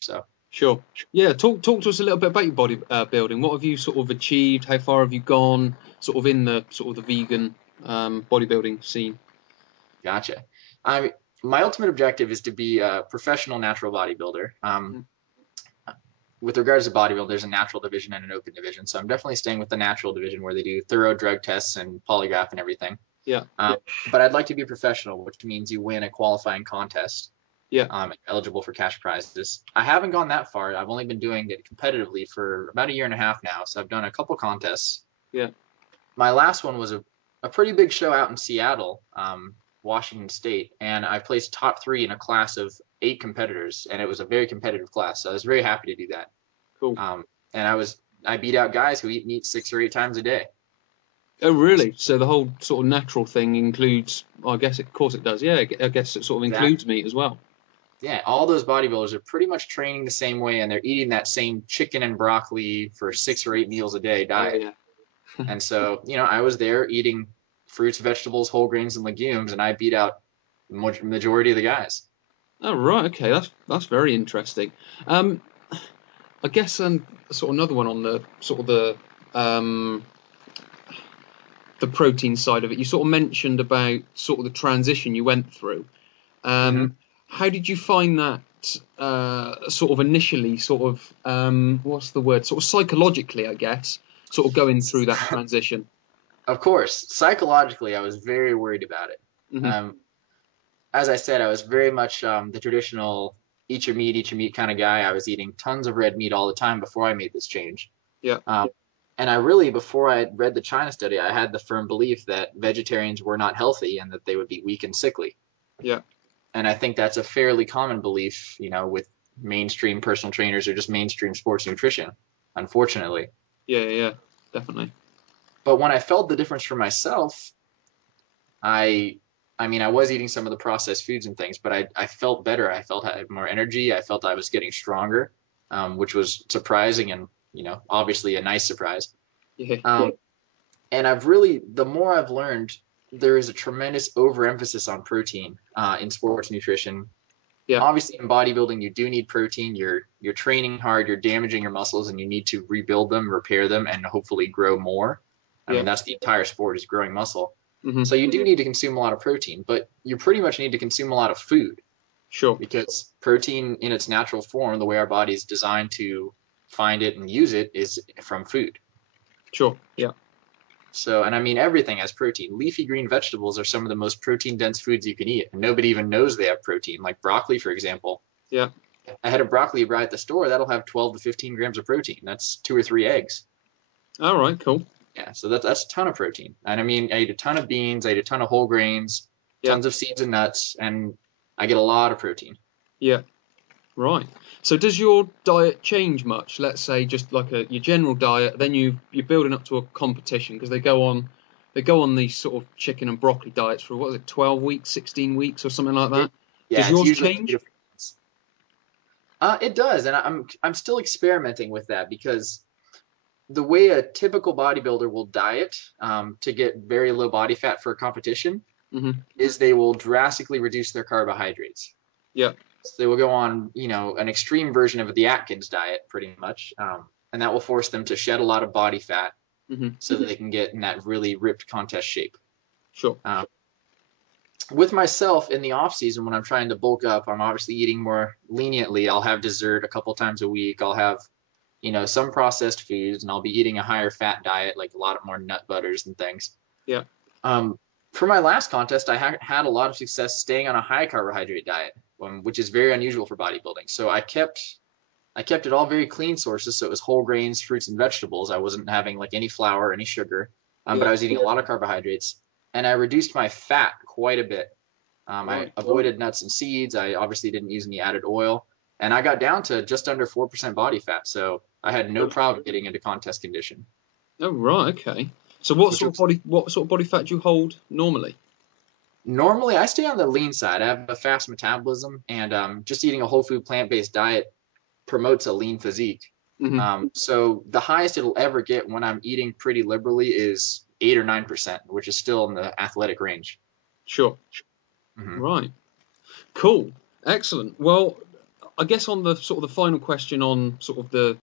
So. Sure. Yeah. Talk to us a little bit about your body building. What have you sort of achieved? How far have you gone? Sort of in the sort of the vegan bodybuilding scene. Gotcha. I My ultimate objective is to be a professional natural bodybuilder. Mhm. With regards to bodybuilding, there's a natural division and an open division. So I'm definitely staying with the natural division where they do thorough drug tests and polygraph and everything. Yeah. But I'd like to be a professional, which means you win a qualifying contest, Yeah. eligible for cash prizes. I haven't gone that far. I've only been doing it competitively for about a year and a half now. So I've done a couple contests. Yeah. My last one was a pretty big show out in Seattle, Washington State, and I placed top 3 in a class of 8 competitors, and it was a very competitive class. So I was very happy to do that. Cool. And I beat out guys who eat meat 6 or 8 times a day. Oh, really? So the whole sort of natural thing includes, I guess, of course it does. Yeah, I guess it sort of includes meat as well. Yeah, all those bodybuilders are pretty much training the same way, and they're eating that same chicken and broccoli for 6 or 8 meals a day Oh, diet. yeah. And so, I was there eating fruits, vegetables, whole grains, and legumes, and I beat out the majority of the guys. Oh, right. Okay. That's very interesting. I guess sort of another one on the sort of the protein side of it. You sort of mentioned about sort of the transition you went through. Hmm. How did you find that sort of initially, sort of what's the word? Sort of psychologically, I guess, sort of going through that transition. Of course, psychologically, I was very worried about it. Hmm. Um, as I said, I was very much the traditional eat your meat kind of guy. I was eating tons of red meat all the time before I made this change. Yeah. Um, and I really, before I read the China study, I had the firm belief that vegetarians were not healthy and that they would be weak and sickly. Yeah. And I think that's a fairly common belief, with mainstream personal trainers or just mainstream sports nutrition, unfortunately. Yeah. Yeah. Definitely. But when I felt the difference for myself, I I was eating some of the processed foods and things, but I felt better. I felt I had more energy. I felt I was getting stronger, which was surprising and, obviously a nice surprise. Yeah. Um, and the more I've learned, there is a tremendous overemphasis on protein in sports nutrition. Yeah. Obviously, in bodybuilding, you do need protein. You're training hard, you're damaging your muscles, and you need to rebuild them, repair them, and hopefully grow more. I Yeah. mean, that's the entire sport, is growing muscle. Hmm. So you do need to consume a lot of protein, but you pretty much need to consume a lot of food, Sure. because protein in its natural form, the way our body is designed to find it and use it, is from food. Sure. Yeah. So, and I mean, everything has protein. Leafy green vegetables are some of the most protein dense foods you can eat, and nobody even knows they have protein. Like broccoli, for example. Yeah. I had a broccoli you buy at the store that'll have 12 to 15 grams of protein. That's 2 or 3 eggs. All right. Cool. Yeah, so that's a ton of protein. And I mean, I ate a ton of beans, I ate a ton of whole grains, Yeah. tons of seeds and nuts, and I get a lot of protein. Yeah. Right. So does your diet change much? Let's say just like your general diet, then you're building up to a competition because they go on these sort of chicken and broccoli diets for what is it, 12 weeks, 16 weeks or something like that. Yeah, Does it's yours usually change? it does, and I'm still experimenting with that, because the way a typical bodybuilder will diet to get very low body fat for a competition Hmm. is they will drastically reduce their carbohydrates. Yeah. So they will go on, an extreme version of the Atkins diet, pretty much, and that will force them to shed a lot of body fat Hmm. so that they can get in that really ripped contest shape. Sure. With myself in the off season, when I'm trying to bulk up, I'm obviously eating more leniently. I'll have dessert a couple times a week. I'll have, some processed foods, and I'll be eating a higher fat diet, like a lot of more nut butters and things. Yeah. For my last contest, I had a lot of success staying on a high carbohydrate diet, which is very unusual for bodybuilding. So I kept it all very clean sources. So it was whole grains, fruits, and vegetables. I wasn't having like any flour, any sugar, but Yeah. I was eating a lot of carbohydrates, and I reduced my fat quite a bit. I avoided nuts and seeds. I obviously didn't use any added oil, and I got down to just under 4% body fat. So I had no problem getting into contest condition. Oh, right. Okay. So what sort of body fat do you hold normally? Normally, I stay on the lean side. I have a fast metabolism, and just eating a whole food plant-based diet promotes a lean physique. Hmm. So the highest it'll ever get when I'm eating pretty liberally is 8 or 9%, which is still in the athletic range. Sure. Hmm. Right. Cool. Excellent. Well, I guess on the sort of the final question on sort of the